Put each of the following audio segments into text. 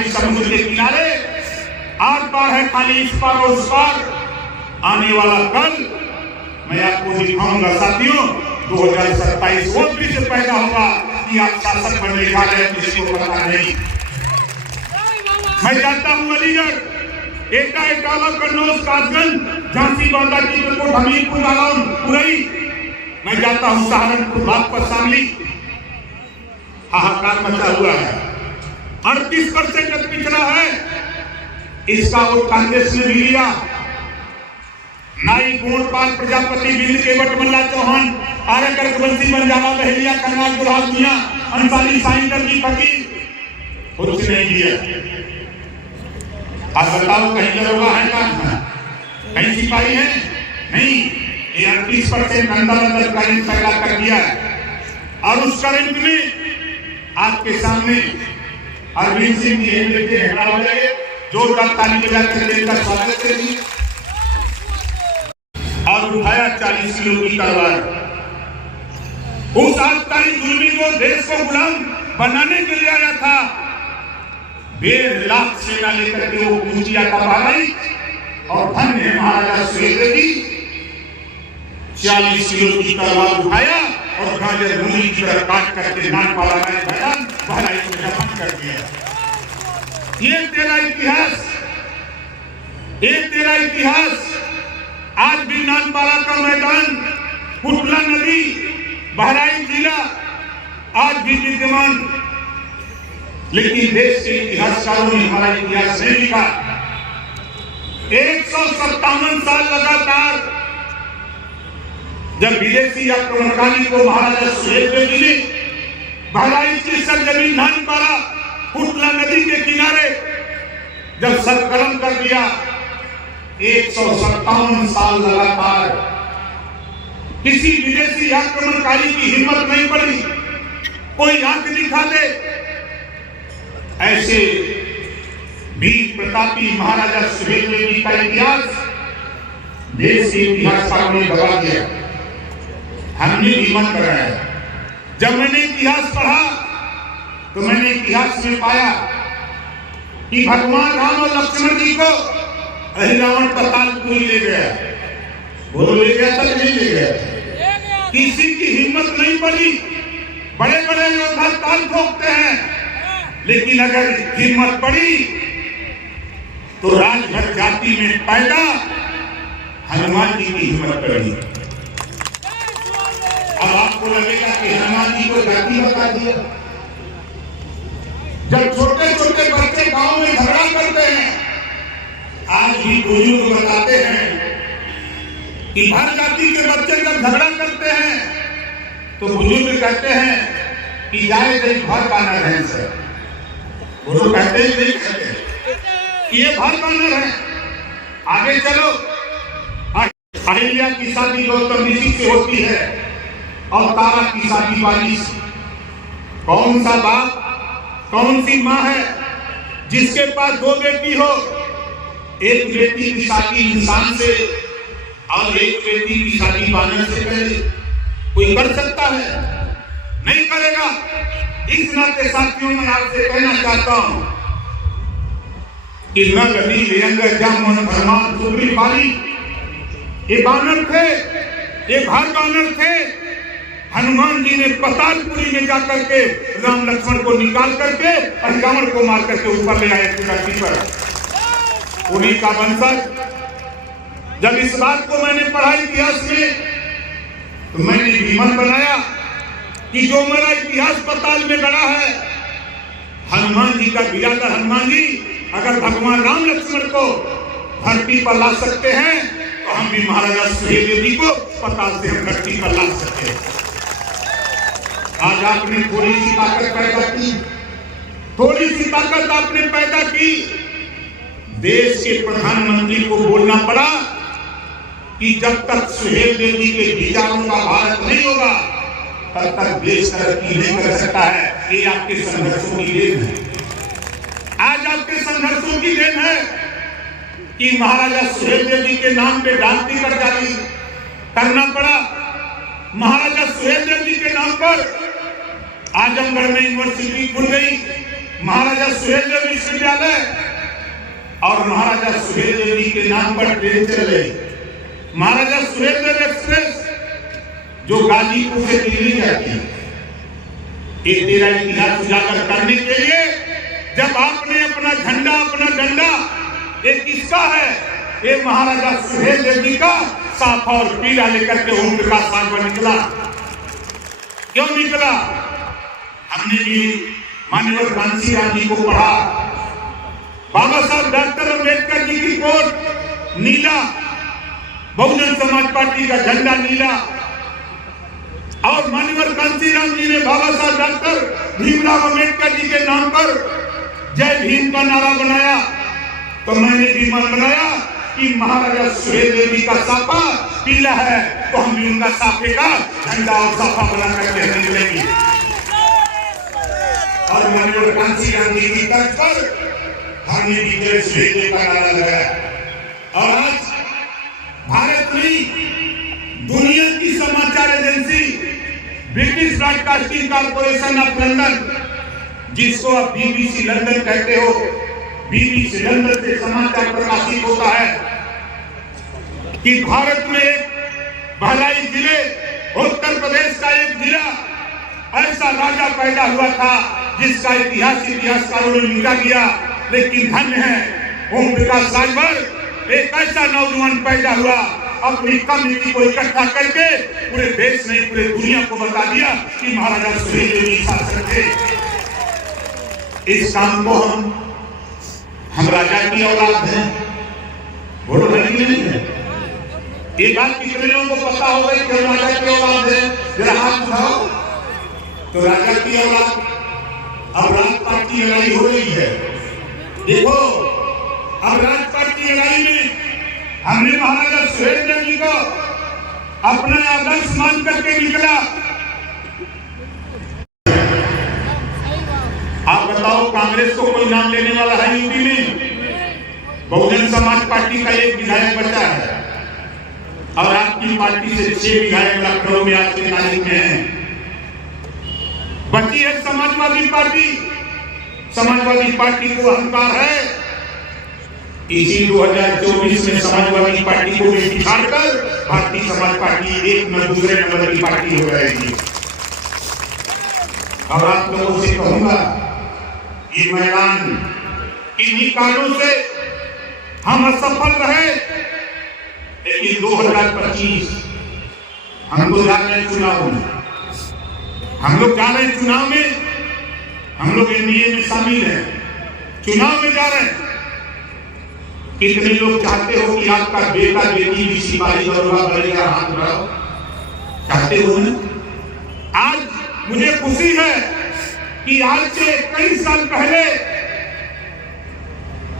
अरबी समुद्र के किनारे, आर पार है खाली इस पार और उस पार। आने वाला कल मैं आपको दिखाऊंगा साथियों, 2027 वो फिर से पैदा होगा कि आप शासक बनने जा रहे हैं, किसी को पता नहीं। मैं जानता हूँ अलीगढ़, एटा, इटावा, कन्नौज, कासगंज, झांसी, बांदा, चित्रकूट, हमीरपुर, जालौन, पुरई, मैं जानता हूँ सहारनपुर, बागपत, शामली, हाहाकार मचा हुआ है। 38% पिछड़ा है। इसका वोट कांग्रेस ने भी लिया। नाई, गोंडपाल, प्रजापति, बिंद, केवट, मल्ला, चौहान, आर्य, कर्कवंशी, बंजारा, बहेलिया, करनाल, गुलाब, मियां, अंसारी, साईं, दर्जी, फकीर, कुछ नहीं दिया। आप बताओ कहीं दरोगा है का, कहीं सिपाही है? नहीं। ये 38% अंदर करंट पैदा कर दिया है। और उस करंट में आपके सामने अरविंद सिंह जी लेके खड़ा हो जाए, जोरदार ताली बजाकर इनका स्वागत करिए। और उठाया 40 किलो की तलवार। उस आजताई जुल्मी को देश को गुलाम बनाने के लिए आया था। 1.5 लाख सेना लेकर के वो कुंजिया का बहराइच और धन्य है महाराजा सुहेलदेव जी, 40 किलो की तलवार उठाया और गाजर मूली की तरह काट करके नानपाड़ा में बहराइच में दफन कर दिया। ये तेरा इतिहास, ये तेरा इतिहास। आज भी नानपाड़ा का मैदान, कुटला नदी, बहराइच जिला आज भी विद्यमान। लेकिन देश के इतिहासकारों ने हमारा इतिहास नहीं लिखा। 157 साल लगातार जब विदेशी आक्रमणकारी को महाराजा सुहेलदेव जी ने बहराइच की सरजमीन नानपाड़ा, कुटला नदी के किनारे जब सरकलम कर दिया, 157 साल लगातार किसी विदेशी आक्रमणकारी की हिम्मत नहीं पड़ी कोई आंख दिखा दे। ऐसे वीर प्रतापी महाराजा सुहेलदेव जी का इतिहास देश के इतिहासकारों ने दबा दिया। हमने हिम्मत कराया। जब मैंने इतिहास पढ़ा तो मैंने इतिहास में पाया कि भगवान राम और लक्ष्मण जी को रावण पातालपुरी ले गया। वो ले गया था, नहीं ले गया। किसी की हिम्मत नहीं पड़ी। बड़े बड़े योद्धा ताल ठोकते हैं, लेकिन अगर हिम्मत पड़ी तो राजभर जाति में पैदा हनुमान जी की हिम्मत पड़ी। अब आपको लगेगा कि हनुमान जी को जाति बता दिया। जब छोटे छोटे बच्चे गांव में झगड़ा करते हैं, आज भी बुजुर्ग बताते हैं कि भर जाति के बच्चे जब झगड़ा करते हैं तो बुजुर्ग कहते हैं कि जाए देख भर बानर है सर। वो लोग कहते ही नहीं कहते ये भर बानर है। आगे चलो, अहिल्या की शादी गौतम ऋषि से होती है और तारा की शादी वाली से। कौन सा बाप, कौन सी माँ है जिसके पास 2 बेटी हो? एक बेटी की शादी इंसान से और एक बेटी की शादी बानर से करे? कोई कर सकता है? नहीं करेगा। इस नाते साथियों में आपसे कहना चाहता हूं कि नल, नील, अंगद, जामुन, भरमान, सुग्रीव, बाली ये बानर थे, ये भार बानर थे। हनुमान जी ने पातालपुरी में जाकर के राम लक्ष्मण को निकाल करके और रावण को मार करके ऊपर ले आए धरती पर। उन्हीं का वंशज। जब इस बात को मैंने पढ़ा इतिहास में तो मैंने विमान बनाया कि जो मेरा इतिहास पाताल में गड़ा है, हनुमान जी का बिरादर हनुमान जी अगर भगवान राम लक्ष्मण को धरती पर ला सकते हैं तो हम भी महाराजा सुहेलदेव जी को पाताल से हम धरती पर ला सकते हैं। आज आपने थोड़ी सी ताकत पैदा की, थोड़ी सी ताकत आपने पैदा की। देश के प्रधानमंत्री को बोलना पड़ा कि जब तक सुहेलदेव जी के विचारों का भारत नहीं होगा तब तक देश तरक्की नहीं कर सकता है। ये आपके संघर्षों की देन है। आज आपके संघर्षों की देन है कि महाराजा सुहेलदेव जी के नाम पे डाक टिकट जारी करना पड़ा। महाराजा सुहेलदेव जी के नाम पर आजमगढ़ में यूनिवर्सिटी खुल गई, महाराजा सुहेलदेव विश्वविद्यालय और महाराजा सुहेलदेव जी के नाम पर ट्रेन चल रही। महाराजा सुहेलदेव एक्सप्रेस जो गाजीपुर से दिल्ली जाती है। ये तेरा इतिहास उजागर करने के लिए जब आपने अपना झंडा अपना डंडा ये किसका है? ये महाराजा सुहेलदेव जी का साफा और पीला लेकर के ओम प्रकाश भागवत निकला। क्यों निकला? हमने भी माननीय कांशीराम जी को पढ़ा। बाबा साहब डॉक्टर अम्बेडकर जी की कोट नीला, बहुजन समाज पार्टी का झंडा नीला, और माननीय कांशीराम जी ने बाबा साहब डॉक्टर भीमराव अम्बेडकर जी के नाम पर जय भीम का नारा बनाया। तो मैंने भी मन बनाया कि महाराजा सुहेलदेव जी का साफा पीला है तो हम भी उनका साफे का झंडा और साफा बना करके निकलेंगे। और माननीय कांशीराम जी की तर्ज पर हमने भी जय सुहेलदेव का नारा लगाया। और आज भारत में दुनिया की समाचार agency British broadcasting corporation of London, जिसको आप बीबीसी लंदन कहते हो, बीबीसी लंदन से समाचार प्रकाशित होता है कि भारत में एक बहलाई जिले उत्तर प्रदेश का एक जिला ऐसा राजा पैदा हुआ था जिसका इतिहासकारों ने मिटा दिया। लेकिन धन्य है ओम प्रकाश राजभर, एक ऐसा नौजवान पैदा हुआ अपनी कम्युनिटी को इकट्ठा करके पूरे देश नहीं पूरे दुनिया को बता दिया कि महाराजा सुहेलदेव जी शासक थे। इस काम को हम राजा की औलाद हैं, बोलो नहीं है। ये बात कितने लोगों को पता हो गई कि हम राजा की औलाद हैं? जरा हाथ उठाओ। तो राजा की औलाद अब राजपाट की लड़ाई हो रही है। देखो अब राजपाट की लड़ाई में हमने महाराजा सुहेलदेव जी को अपना आदर्श मान करके निकला। आप बताओ कांग्रेस को कोई नाम लेने वाला है यूपी में? बहुजन समाज पार्टी का एक विधायक बचा है और आपकी पार्टी से 6 विधायक लखनऊ में आज की तारीख में हैं। बची है समाजवादी पार्टी। समाजवादी पार्टी को अहंकार है इसी 2024 में समाजवादी पार्टी को बिछाड़कर भारतीय समाज पार्टी एक न दूसरे नंबर की पार्टी हो जाएगी। और आप लोगों से कहूंगा ये मैदान इन्हीं कारणों से हम असफल रहे। लेकिन 2025 हम लोग जा रहे हैं चुनाव में, हम लोग जा रहे हैं चुनाव में, हम लोग एनडीए में शामिल हैं, चुनाव में जा रहे हैं। कितने लोग चाहते हो कि आपका बेटा बेटी भी सिपाही दरोगा बनेगा? हाथ उठाओ। चाहते हो ना? आज मुझे खुशी है कि आज से कई साल पहले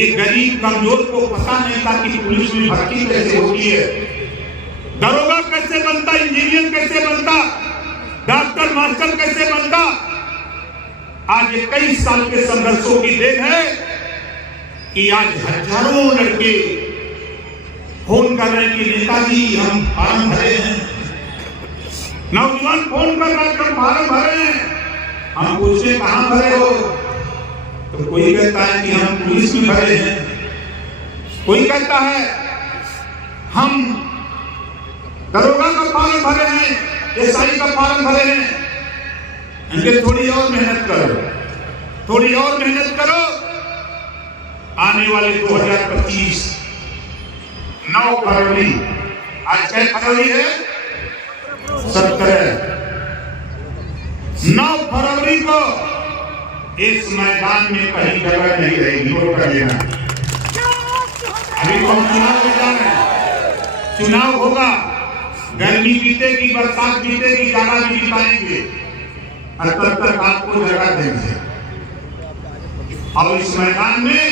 एक गरीब कमजोर को पता नहीं था कि पुलिस में भर्ती कैसे होती है, दरोगा कैसे बनता, इंजीनियर कैसे बनता, डॉक्टर मास्टर कैसे बनता। आज ये कई साल के संघर्षों की देन है कि आज हजारों लड़के फोन कर रहे हैं कि नेताजी हम फार्म भरे हैं। नौजवान फोन कर रहे हैं हम फार्म भरे हैं। हम पूछे कहां भरे हो? तो कोई कहता है कि हम पुलिस में भरे हैं, कोई कहता है हम दरोगा का फॉर्म भरे हैं, एसआई का फॉर्म भरे हैं। इनके थोड़ी और मेहनत करो, थोड़ी और मेहनत करो। आने वाले 2025 9 फरवरी, आज 6 फरवरी है, 17 9 फरवरी को इस मैदान में कहीं जगह नहीं रहेगी। नोट कर लेना। अभी तो हम चुनाव में जा रहे हैं, चुनाव होगा, गर्मी बीतेगी, बरसात बीतेगी, गाना भी बिताएंगे और तब तक आपको जगह देंगे। अब इस मैदान में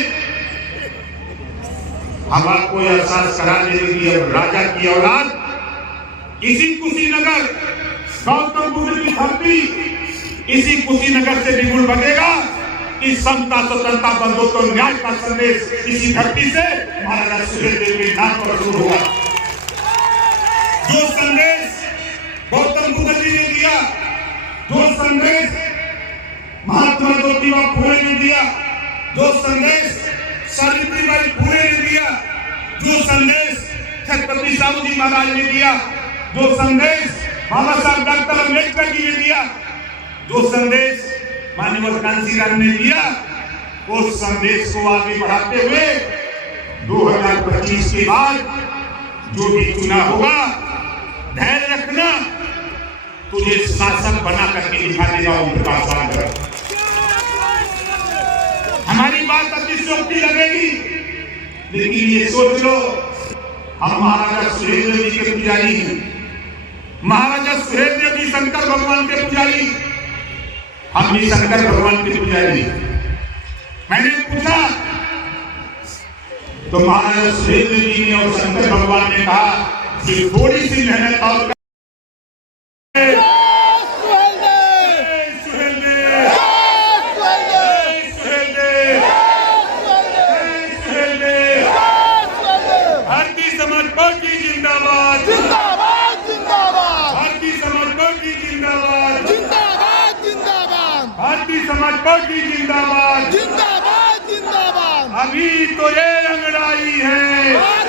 हम आपको एहसास करा देंगे कि अब राजा की औलाद इसी कुशीनगर, गौतम बुद्ध की धरती, इसी कुशीनगर से बिगुल बनेगा कि समता, स्वतंत्रता, बंधुत्व, न्याय का संदेश इसी धरती से महाराजा सुहेलदेव के नाम पर शुरू हुआ। जो संदेश गौतम बुद्ध जी ने दिया, जो संदेश महात्मा ज्योतिबा फुले ने दिया, जो संदेश सावित्रीबाई फुले ने दिया, जो संदेश छत्रपति साहू जी महाराज ने दिया, जो संदेश बाबा साहब डॉक्टर अम्बेडकर जी ने दिया, जो संदेश माननीय कांशीराम ने दिया, उस संदेश को आगे बढ़ाते हुए 2025 के बाद जो भी चुनाव होगा, धैर्य रखना, तुझे शासक बना करके दिखा देगा उनके पास। हमारी बात अतिशयोक्ति लगेगी, लेकिन ये सोच लो, हम महाराजा सुहेलदेव जी के पुजारी हैं। महाराजा सुहेलदेव जी शंकर भगवान के पुजारी, हम भी शंकर भगवान के पुजारी। मैंने पूछा तो महाराजा सुहेलदेव जी ने और शंकर भगवान ने कहा कि थोड़ी सी मेहनत और समाज पार्टी जिंदाबाद, जिंदाबाद जिंदाबाद, भारतीय समाज पार्टी जिंदाबाद, जिंदाबाद जिंदाबाद, भारतीय समाज पार्टी जिंदाबाद, जिंदाबाद जिंदाबाद। अभी तो ये अंगड़ाई है।